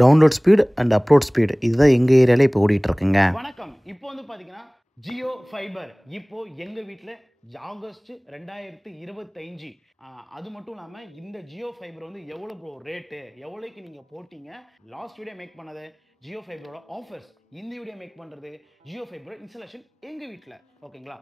Download speed and upload speed இதுதான் எங்கள் ஏரியாவில் இப்போ ஓடிட்டுருக்குங்க. வணக்கம். இப்போ வந்து பார்த்தீங்கன்னா ஜியோ ஃபைபர் இப்போ எங்கள் வீட்டில் ஆகஸ்ட் 2025. அது மட்டும் இல்லாமல் இந்த ஜியோ ஃபைபர் வந்து எவ்வளோ ப்ரோ ரேட்டு, எவ்வளோக்கு நீங்கள் போட்டீங்க, லாஸ்ட் வீடியோ மேக் பண்ணது ஜியோ ஃபைபரோட ஆஃபர்ஸ், இந்த வீடியோ மேக் பண்ணுறது ஜியோ ஃபைபரோட இன்ஸ்டாலேஷன் எங்கள் வீட்டில். ஓகேங்களா?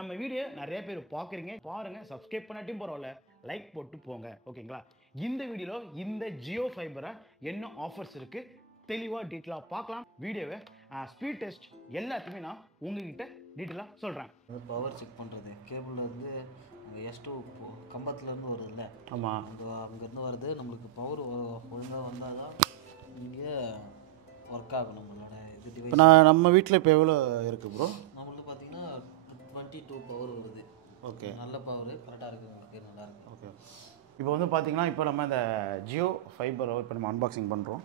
நம்ம வீடியோ நிறைய பேர் பார்க்குறீங்க, பாருங்கள். சப்ஸ்கிரைப் பண்ணாட்டியும் பரவாயில்ல, லைக் போட்டு போங்க. ஓகேங்களா? இந்த வீடியோவில் இந்த ஜியோ ஃபைபரை என்ன ஆஃபர்ஸ் இருக்குது தெளிவாக டீட்டெயிலாக பார்க்கலாம். வீடியோவை ஸ்பீட் டெஸ்ட் எல்லாத்தையுமே நான் உங்ககிட்ட டீட்டெயிலாக சொல்கிறேன். பவர் செக் பண்ணுறது கேபிள் வந்து S2 கம்பத்துலேருந்து வருதுல்ல. ஆமாம், அங்கேருந்து வருது. நம்மளுக்கு பவர் ஒழுங்காக வந்தால் தான் இங்கே ஒர்க் ஆகும் நம்மளோட இது டிவைஸ். இப்போ நம்ம வீட்டில் இப்போ எவ்வளோ இருக்குது ப்ரோ? நம்மளுக்கு பார்த்தீங்கன்னா 22 பவர் வருது. ஓகே, நல்ல பவர் கரெக்டாக இருக்குது, உங்களுக்கு நல்லாயிருக்கு. ஓகே. இப்போ வந்து பார்த்தீங்கன்னா இப்போ நம்ம இந்த ஜியோ ஃபைபரை இப்போ நம்ம அன்பாக்சிங் பண்ணுறோம்.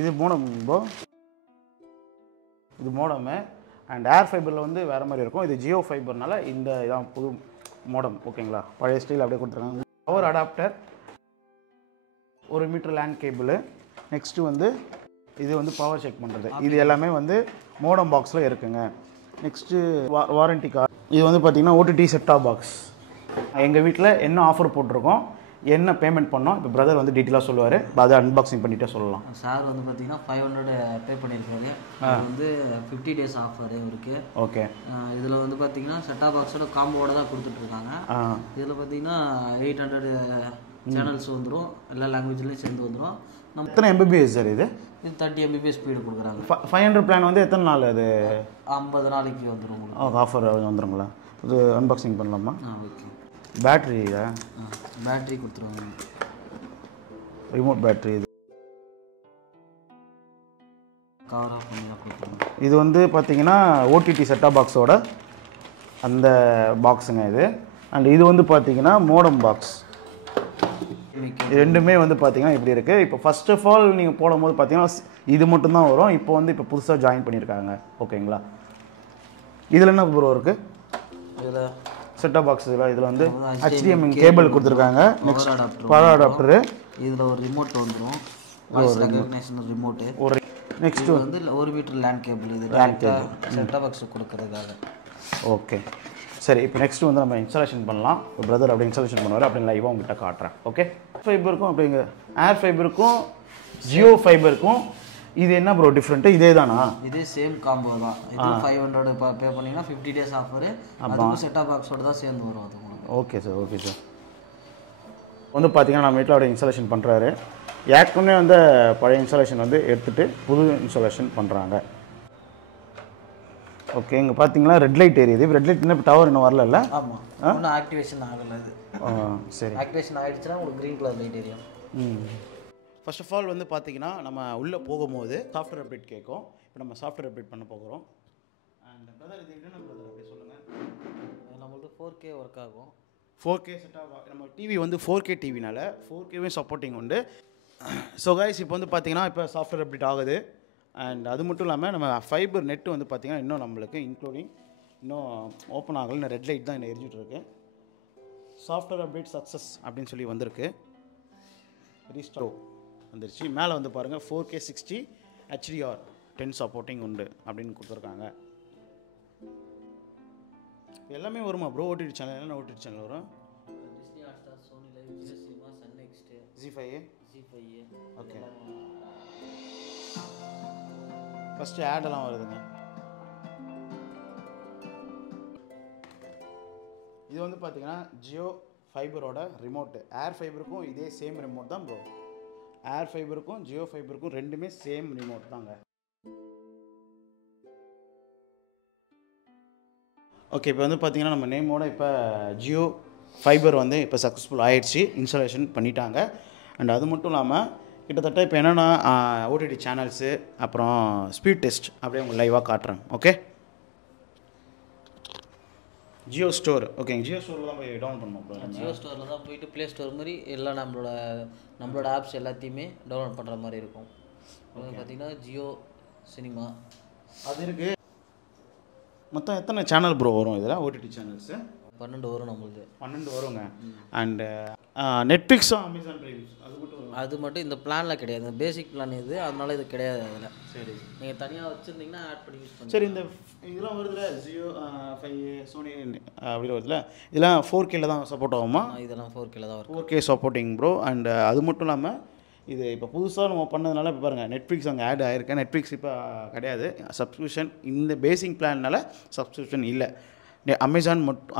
இது மோடம் ப்ரோ, இது மோடமு. அண்ட் ஏர் ஃபைபரில் வந்து வேறு மாதிரி இருக்கும். இது ஜியோ ஃபைபர்னால இந்த இதான் புது மோடம். ஓகேங்களா? பழைய ஸ்டைல் அப்படியே கொடுத்துருக்காங்க. Power adapter, 1 meter LAN cable. Next வந்து இது வந்து பவர் செக் பண்ணுறது. இது எல்லாமே வந்து மோடம் பாக்ஸில் இருக்குங்க. Next warranty card. இது வந்து பார்த்திங்கன்னா ஓடிடி செட்டாப் பாக்ஸ். எங்கள் வீட்டில் என்ன ஆஃபர் போட்டிருக்கோம், என்ன பேமெண்ட் பண்ணோம், இப்போ பிரதர் வந்து டீட்டெயிலாக சொல்லுவார். அதை அன்பாக்சிங் பண்ணிகிட்டே சொல்லலாம். சார் வந்து பார்த்தீங்கன்னா 500 பே பண்ணியிருக்காரு. அது வந்து 50 டேஸ் ஆஃபர் இருக்குது. ஓகே. இதில் வந்து பார்த்தீங்கன்னா செட்டாப் பாக்ஸோட காம்போவோட தான் கொடுத்துட்ருக்காங்க. இதில் பார்த்தீங்கன்னா 800 சேனல்ஸ் வந்துடும், எல்லா லாங்குவேஜ்லேயும் சேர்ந்து வந்துடும். நம்ம எத்தனை எம்பிபிஎஸ் சார் இது? 30 Mbps ஸ்பீடு கொடுக்குறாங்க. 500 பிளான் வந்து எத்தனை நாள் அது? 50 நாளைக்கு வந்துடும் உங்களுக்கு. ஆஃபர் வந்துடுங்களா? இது அன்பாக்சிங் பண்ணலாமா? ஓகே. பேட்ரி பேட்ரி கொடுத்துருவாங்க, ரிமோட் பேட்ரி. இது கவர் ஆஃப் பண்ணி தான் கொடுத்துருவாங்க. இது வந்து பார்த்தீங்கன்னா ஓடிடி செட்டாப் பாக்ஸோட அந்த பாக்ஸுங்க இது. அண்ட் இது வந்து பார்த்தீங்கன்னா மோடம் பாக்ஸ். ரெண்டுமே வந்து பார்த்தீங்கன்னா இப்படி இருக்குது. இப்போ ஃபர்ஸ்ட் ஆஃப் ஆல் நீங்கள் போடும்போது பார்த்தீங்கன்னா இது மட்டும்தான் வரும். இப்போ வந்து இப்போ புதுசாக ஜாயின் பண்ணியிருக்காங்க. ஓகேங்களா? இதில் என்ன ப்ரோ இருக்குது? இதில் செட்டாப் பாக்ஸ் இதில் வந்து HDMI கேபிள் கொடுத்துருக்காங்க. Next power adapter. இதில் ஒரு ரிமோட் வந்துடும், வாய்ஸ் ரெகக்னிஷன் ரிமோட்டு. ஒரு நெக்ஸ்ட் வந்து 1 மீட்டர் லேண்ட் கேபிள். இது டேரெக்டாக செட்டாப் பாக்ஸ் கொடுக்கறதுக்காக. ஓகே, சரி. இப்போ நெக்ஸ்ட் வந்து நம்ம இன்ஸ்டாலேஷன் பண்ணலாம். பிரதர் அப்படி இன்ஸ்டாலேஷன் பண்ணுவார், அப்படி லைவாக உங்கள்கிட்ட காட்டுறேன். ஓகே. ஃபைபருக்கும் அப்படிங்க ஏர் ஃபைபருக்கும் ஜியோ ஃபைபருக்கும் இது என்ன ப்ரோ டிஃப்ரெண்ட்டு? இதே தானா? இதே சேம் காம்போ தான். இது 500 பே பண்ணிங்கன்னா 50 டேஸ் ஆஃபரு. அதுவும் செட்டாப் பாக்ஸோட தான் சேர்ந்து வரும் அது உங்களுக்கு. Okay sir, okay sir. வந்து பார்த்தீங்கன்னா நம்ம வீட்டில் அவரை இன்ஸ்டாலேஷன் பண்ணுறாரு. ஏற்கனவே வந்து பழைய இன்ஸ்டாலேஷன் வந்து எடுத்துகிட்டு புது இன்ஸ்டாலேஷன் பண்ணுறாங்க. ஓகே, இங்கே பார்த்தீங்கன்னா ரெட் லைட் எரியுது. ரெட் லைட் இன்னும் டவர் இன்னும் வரல. ஆமாம், இன்னும் ஆக்டிவேஷன் ஆகலை இது. சரி, ஆக்டிவேஷன் ஆகிடுச்சுன்னா உங்களுக்கு க்ரீன் கலர் லைட் எரியும். ஃபர்ஸ்ட் ஆஃப் ஆல் வந்து பார்த்தீங்கன்னா நம்ம உள்ளே போகும்போது சாஃப்ட்வேர் அப்டேட் கேட்கும். இப்போ நம்ம சாஃப்ட்வேர் அப்டேட் பண்ண போகிறோம். அண்ட் பிரதர் இது என்ன பிரதர் அப்படி சொல்லுங்கள். நம்மளுக்கு 4K ஒர்க் ஆகும். 4K செட்டாக நம்ம டிவி வந்து 4K டிவினால 4Kவே சப்போர்ட்டிங் உண்டு. ஸோ கைஸ் இப்போ வந்து பார்த்தீங்கன்னா இப்போ சாஃப்ட்வேர் அப்டேட் ஆகுது. அண்ட் அது மட்டும் இல்லாமல் நம்ம ஃபைபர் நெட்டு வந்து பார்த்திங்கன்னா இன்னும் நம்மளுக்கு இன்க்ளூடிங் இன்னும் ஓப்பன் ஆகலை. இன்னும் ரெட் லைட் தான் இன்னும் எரிஞ்சிட்டு இருக்கு. சாஃப்ட்வேர் அப்டேட் சக்ஸஸ் அப்படின்னு சொல்லி வந்திருக்கு. ரீஸ்டார் வந்துருச்சு. மேலே வந்து பாருங்கள் 4K 60 HDR 10 சப்போர்ட்டிங் உண்டு அப்படின்னு கொடுத்துருக்காங்க. எல்லாமே வருமா ப்ரோ? ஓடிடி சேனல் என்ன ஓடிடி சேனல் வரும்? Disney Hotstar, Sony LIV, Jio cinema, Sun NXT, Z5. Okay, first ஆடெல்லாம் வருதுங்க. இது வந்து பார்த்தீங்கன்னா ஜியோ ஃபைபரோட ரிமோட்டு. ஏர் ஃபைபருக்கும் இதே சேம் ரிமோட் தான் ப்ரோ. ஏர் ஃபைபருக்கும் ஜியோ ஃபைபருக்கும் ரெண்டுமே சேம் ரிமோட் தாங்க. ஓகே, இப்போ வந்து பார்த்தீங்கன்னா நம்ம நேமோட இப்போ ஜியோ ஃபைபர் வந்து இப்போ சக்ஸஸ்ஃபுல் ஆகிடுச்சு, இன்ஸ்டாலேஷன் பண்ணிட்டாங்க. அண்ட் அது மட்டும் இல்லாமல் கிட்டத்தட்ட இப்போ என்னென்னா ஓடிடி சேனல்ஸு அப்புறம் ஸ்பீட் டெஸ்ட் அப்படியே உங்களுக்கு லைவாக காட்டுறேன். Okay, Jio store. ஓகேங்க, ஜியோ ஸ்டோரில் தான் போய் டவுன்லோட் பண்ணணும். ஜியோ ஸ்டோரில் தான் போயிட்டு ப்ளே ஸ்டோர் மாதிரி எல்லாம் நம்மளோட ஆப்ஸ் எல்லாத்தையுமே டவுன்லோட் பண்ணுற மாதிரி இருக்கும். பார்த்தீங்கன்னா ஜியோ சினிமா அது இருக்குது. மொத்தம் எத்தனை சேனல் ப்ரோ வரும் இதில் ஓடிடி சேனல்ஸு? 12 வரும் நம்மளுது. 12 வருங்க. அண்டு நெட்ஃப்ளிக்ஸும் அமேசான் பிரைம் அது மட்டும் இந்த பிளானில் கிடையாது. பேசிக் பிளான் இது, அதனால இது கிடையாது. அதில் சரி நீங்கள் தனியாக வச்சுருந்தீங்கன்னா ஆட் பண்ணி யூஸ் பண்ணி. சரி, இந்த இதெல்லாம் வருதுல்ல ஜியோ 5 சோனி அப்படி வருதுல்ல, இதெல்லாம் 4Kல தான் சப்போர்ட் ஆகுமா? இதெல்லாம் 4Kல தான் வரும். 4K supporting bro. அண்ட் அது மட்டும் இல்லாமல் இது இப்போ புதுசாக நம்ம பண்ணதுனால இப்போ பாருங்கள், நெட்ஃப்ளிக்ஸ் அங்கே ஆட் ஆகிருக்கேன். நெட்ஃப்ளிக்ஸ் இப்போ கிடையாது, சப்ஸ்கிரிப்ஷன் இந்த பேசிக் பிளான்னால சப்ஸ்கிரிப்ஷன் இல்லை.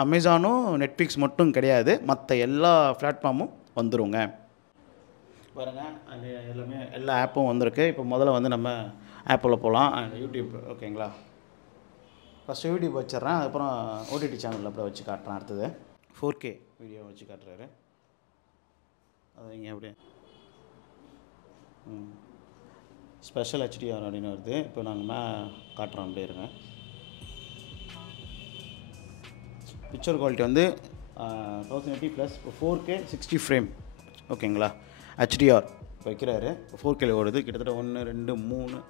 அமேசானும் நெட்ஃப்ளிக்ஸ் மட்டும் கிடையாது, மற்ற எல்லா பிளாட்ஃபார்மும் வந்துருங்க. பாருங்கள், அது எல்லாமே எல்லா ஆப்பும் வந்திருக்கு. இப்போ முதல்ல வந்து நம்ம ஆப்பில் போகலாம். அண்ட் யூடியூப் ஓகேங்களா. ஃபஸ்ட்டு யூடியூப் வச்சிட்றேன், அதுக்கப்புறம் ஓடிடி சேனலில் அப்படியே வச்சு காட்டுறேன். அடுத்தது 4K வீடியோ வச்சு காட்டுறாரு. அது இங்கே அப்படியே ஸ்பெஷல் HDR அப்படின்னு வருது. இப்போ நாங்கள் காட்டுறோம், அப்படியே இருங்க. பிக்சர் குவாலிட்டி வந்து 1080 ப்ளஸ் 4K 60 ஃப்ரேம் ஓகேங்களா. HDR வைக்கிறாரு. 4Kல ஓடுது. கிட்டத்தட்ட 1 2 3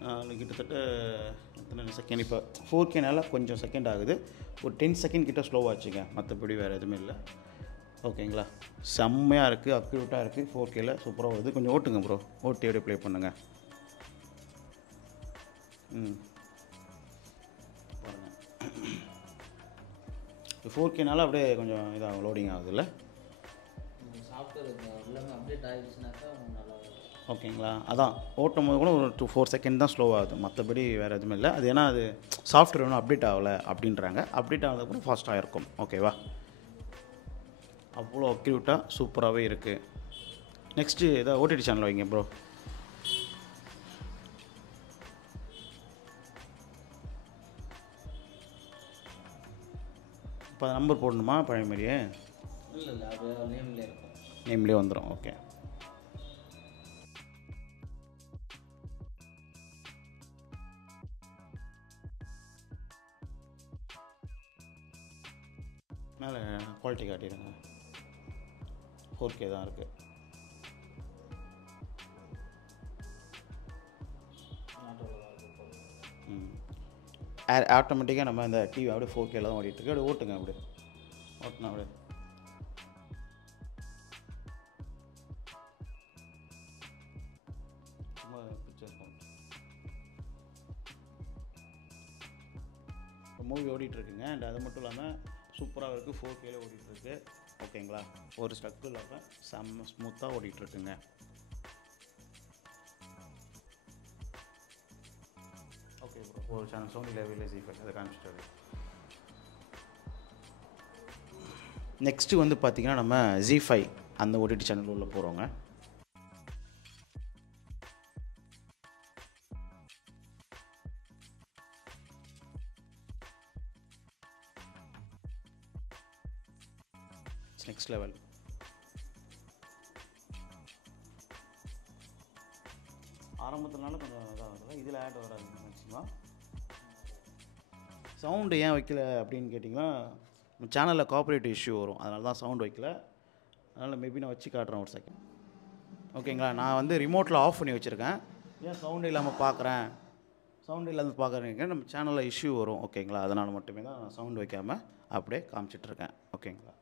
4 கிட்டத்தட்ட எத்தனை செகண்ட். இப்போ 4Kனால கொஞ்சம் செகண்ட் ஆகுது, ஒரு 10 செகண்ட் கிட்ட ஸ்லோவாச்சுங்க. மற்றபடி வேறு எதுவுமே இல்லை ஓகேங்களா. செம்மையாக இருக்குது, அக்யூரேட்டாக இருக்குது. 4Kல சூப்பராக வருது. கொஞ்சம் ஓட்டுங்க ப்ரோ, ஓட்டி அப்படியே ப்ளே பண்ணுங்க. பாருங்கள், 4Kனால அப்படியே கொஞ்சம் இதாக லோடிங் ஆகுது இல்லை. சாஃப்ட்வேர் எல்லாமே அப்டேட் ஆகிடுச்சுனாக்கா நல்லா ஓகேங்களா. அதான் ஓட்டும் போது கூட ஒரு 2-4 செகண்ட் தான் ஸ்லோ ஆகுது, மற்றபடி வேறு எதுவுமே இல்லை. அது ஏன்னா அது சாஃப்ட்வேர் ஒன்றும் அப்டேட் ஆகலை அப்படின்றாங்க. அப்டேட் ஆனதுக்கப்புறம் ஃபாஸ்ட்டாக இருக்கும் ஓகேவா. அவ்வளோ அக்யூரேட்டாக சூப்பராகவே இருக்குது. நெக்ஸ்ட்டு ஏதாவது ஓடிடி சேனல் வைங்க ப்ரோ. இப்போ நம்பர் போடணுமா பழைய மாதிரியே? இல்லை அது நேம்லேயே இருக்கும். நேம்லேயே வந்துடும். ஓகே, மேலே குவாலிட்டி காட்டிடுங்க. 4K தான் இருக்குது. ஆட்டோமேட்டிக்காக நம்ம இந்த டிவி அப்படியே 4Kல தான் ஓடிட்டுருக்கு. அப்படியே ஓட்டுங்க, அப்படியே ஓட்டுனா அப்படியே சும்மா பிக்சர் மூவி ஓடிட்டுருக்குங்க. அண்ட் அது மட்டும் இல்லாமல் சூப்பராக இருக்குது, 4Kல ஓடிட்டுருக்கு ஓகேங்களா. ஒரு ஸ்ட்ரக் இல்லாமல் செம்ம ஸ்மூத்தாக ஓடிட்டுருக்குங்க. ஓகே ப்ரோ, ஒரு சேனல் சோனி லெவலில் ஜி5 அதை காமிச்சிட்டாரு. நெக்ஸ்ட்டு வந்து பார்த்திங்கன்னா நம்ம ஜி5 அந்த ஓடிடி சேனல் உள்ள போகிறோங்க. Next level. ஆரம்பத்தினால கொஞ்சம் இதாக வருது, இதில் ஆட் வராது மேக்ஸிமம். சவுண்டு ஏன் வைக்கல அப்படின்னு கேட்டிங்கன்னா, சேனலில் காப்பரேட் இஷ்யூ வரும், அதனால தான் சவுண்ட் வைக்கல. அதனால் மேபி நான் வச்சு காட்டுறேன் ஒரு செகண்ட் ஓகேங்களா. நான் வந்து ரிமோட்டில் ஆஃப் பண்ணி வச்சுருக்கேன். ஏன் சவுண்டு இல்லாமல் பார்க்குறேன், சவுண்டு இல்லாமல் பார்க்குறேங்க, நம்ம சேனலில் இஷ்யூ வரும் ஓகேங்களா. அதனால் மட்டுமே தான் நான் சவுண்ட் வைக்காமல் அப்படியே காமிச்சிட்ருக்கேன் ஓகேங்களா.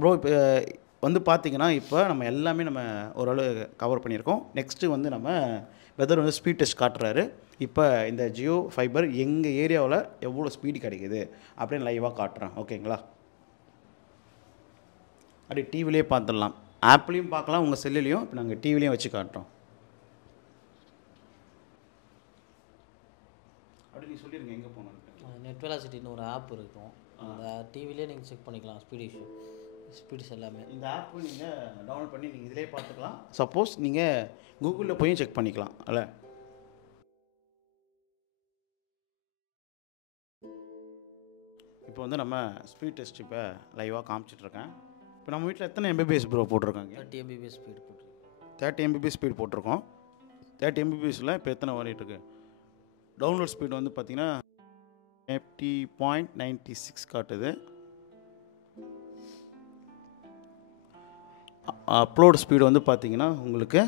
ப்ரோ இப்போ வந்து பார்த்திங்கன்னா, இப்போ நம்ம எல்லாமே நம்ம ஓரளவு கவர் பண்ணியிருக்கோம். நெக்ஸ்ட்டு வந்து நம்ம வெதர் வந்து ஸ்பீட் டெஸ்ட் காட்டுறாரு. இப்போ இந்த ஜியோ ஃபைபர் எங்கள் ஏரியாவில் எவ்வளோ ஸ்பீடு கிடைக்குது அப்படின்னு லைவாக காட்டுறேன் ஓகேங்களா. அப்படி டிவிலே பார்த்துடலாம், ஆப்லேயும் பார்க்கலாம், உங்கள் செல்லுலேயும். இப்போ நாங்கள் டிவிலையும் வச்சு காட்டுறோம். அப்படி நீ சொல்லிடுங்க எங்கே போகணுன்ட்டு. நெட் வெலாசிட்டின்னு ஒரு ஆப் இருக்கும், அந்த டிவிலே நீங்கள் செக் பண்ணிக்கலாம் ஸ்பீட்ஸ் எல்லாமே. இந்த ஆப்பு நீங்கள் டவுன்லோட் பண்ணி நீங்கள் இதிலே பார்த்துக்கலாம். சப்போஸ் நீங்கள் கூகுளில் போய் செக் பண்ணிக்கலாம் அல்ல. இப்போ வந்து நம்ம ஸ்பீட் டெஸ்ட் இப்போ லைவாக காமிச்சிட்ருக்கேன். இப்போ நம்ம வீட்டில் எத்தனை MBPS ப்ரோ போட்டிருக்காங்க? 30 MBPS ஸ்பீட் போட்டிருக்கோம். 30 MBPS ஸ்பீட் போட்டிருக்கோம். 30 MBPSல இப்போ எத்தனை ஓடிட்டுருக்கு? டவுன்லோட் ஸ்பீட் வந்து பார்த்திங்கன்னா 50.96 காட்டுது. அப்லோட் ஸ்பீடு வந்து பார்த்திங்கன்னா உங்களுக்கு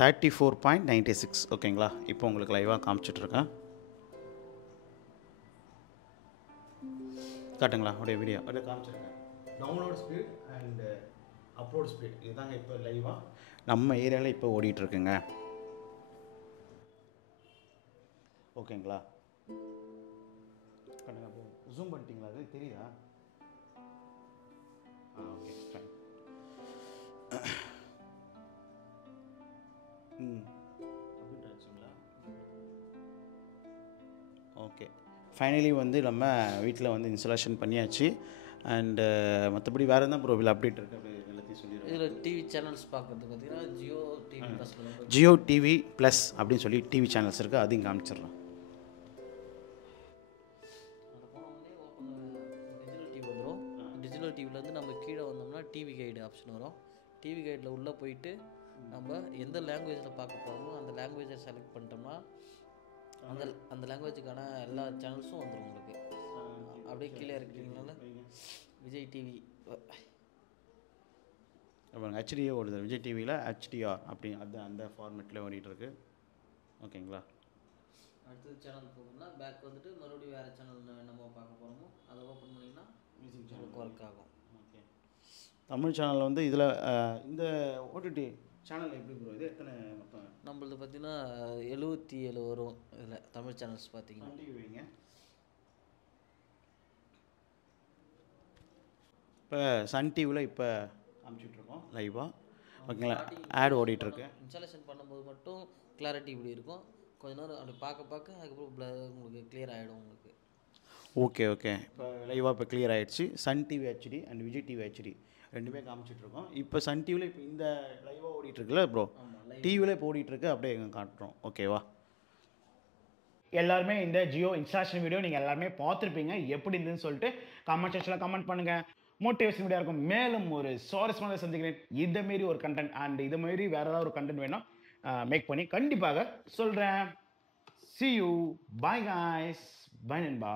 34.96 ஓகேங்களா. இப்போ உங்களுக்கு லைவாக காமிச்சிட்ருக்கேன். காட்டுங்களா அப்படியே வீடியோ அப்படியே காமிச்சிருங்க. Download speed and upload speed இதுதாங்க இப்போ லைவாக நம்ம ஏரியாவில் இப்போ ஓடிட்டுருக்குங்க. ஓகேங்களா? கண்டிப்பாக போ ஜூம் பண்ணிட்டீங்களா? அது தெரியுதா? Okay fine. கம்ப்யூட்டர் ஆச்சுங்களா? ஓகே ஃபைனலி வந்து நம்ம வீட்டில் வந்து இன்ஸ்டாலேஷன் பண்ணியாச்சு. அண்டு மற்றபடி வேறு என்ன ப்ரோ அப்டேட் இருக்குது அப்படி எல்லாத்தையும் சொல்லிடுறேன். இதில் டிவி சேனல்ஸ் பார்க்குறது பார்த்தீங்கன்னா Jio TV plus, Jio TV plus அப்படின்னு சொல்லி டிவி சேனல்ஸ் இருக்குது, அதையும் காமிச்சிடுறோம். டிஜிட்டல் டிவி வந்துடும். டிஜிட்டல் டிவிலேருந்து நம்ம கீழே வந்தோம்னா டிவி கைடு ஆப்ஷன் வரும். டிவி கைடில் உள்ளே போயிட்டு நம்ம எந்த லாங்குவேஜில் பார்க்க போகிறோமோ அந்த லாங்குவேஜை செலக்ட் பண்ணிட்டோம்னா அந்த லாங்குவேஜுக்கான எல்லா சேனல்ஸும் வந்துடும் உங்களுக்கு. அப்படியே கீழே இருக்கிறீங்கனால விஜய் டிவி அப்புறம் ஹெச்டிஏ ஓடுது. விஜய் டிவியில் ஹெச்டிஆர் அப்படி அந்த ஃபார்மேட்டில் ஓடிட்டுருக்கு. ஓகேங்களா? அடுத்தது சேனல் போகணும்னா பேக் வந்துட்டு மறுபடியும் வேறு சேனல் நம்ம பார்க்க போகிறோமோ அதை ஓப்பன் பண்ணிங்கன்னா மியூசிக் சேனலுக்கு ஒர்க் ஆகும். ஓகே. தமிழ் சேனலில் வந்து இதில் இந்த ஓடிடி சேனல் எப்படி ப்ரோ இது எத்தனை மொத்தம்? நம்மளது பார்த்தீங்கன்னா 77 வரும். இதில் தமிழ் சேனல்ஸ் பார்த்தீங்கன்னா டிவிங்க இப்போ சன் டிவியில் இப்போ அனுப்பிச்சிட்ருக்கோம் லைவாக. ஓகேங்களா? ஆட் ஓடிட்டுருக்கு. இன்ஸ்டாலேஷன் பண்ணும்போது மட்டும் கிளாரிட்டி இப்படி இருக்கும். கொஞ்ச நேரம் அப்படி பார்க்க அதுக்கப்புறம் உங்களுக்கு கிளியர் ஆகிடும் உங்களுக்கு. Okay okay. இப்போ லைவாக இப்போ கிளியர் ஆகிடுச்சு. Sun TV HD and Vijay TV HD ரெண்டுமே காமிச்சிட்ருக்கோம். இப்போ சன் டிவியில் இப்போ இந்த லைவாக ஓடிட்டுருக்குல்ல ப்ரோ, டிவியில் இப்போ ஓடிட்டுருக்கு, அப்படியே எங்கே காட்டுறோம். ஓகேவா? எல்லாருமே இந்த ஜியோ இன்ஸ்டாலேஷன் வீடியோ நீங்கள் எல்லாருமே பார்த்துருப்பீங்க. எப்படி இருந்துன்னு சொல்லிட்டு கமெண்ட் செக்ஷனில் கமெண்ட் பண்ணுங்கள். மோட்டிவேஷன் வீடியோ இருக்கும். மேலும் ஒரு சுவாரஸ்யமாக சந்திக்கிறேன். இதமாரி ஒரு கண்டென்ட் அண்ட் இதுமாரி வேறு ஏதாவது ஒரு கண்டென்ட் வேணும் மேக் பண்ணி கண்டிப்பாக சொல்கிறேன். See you. Bye guys. Bye நண்பா.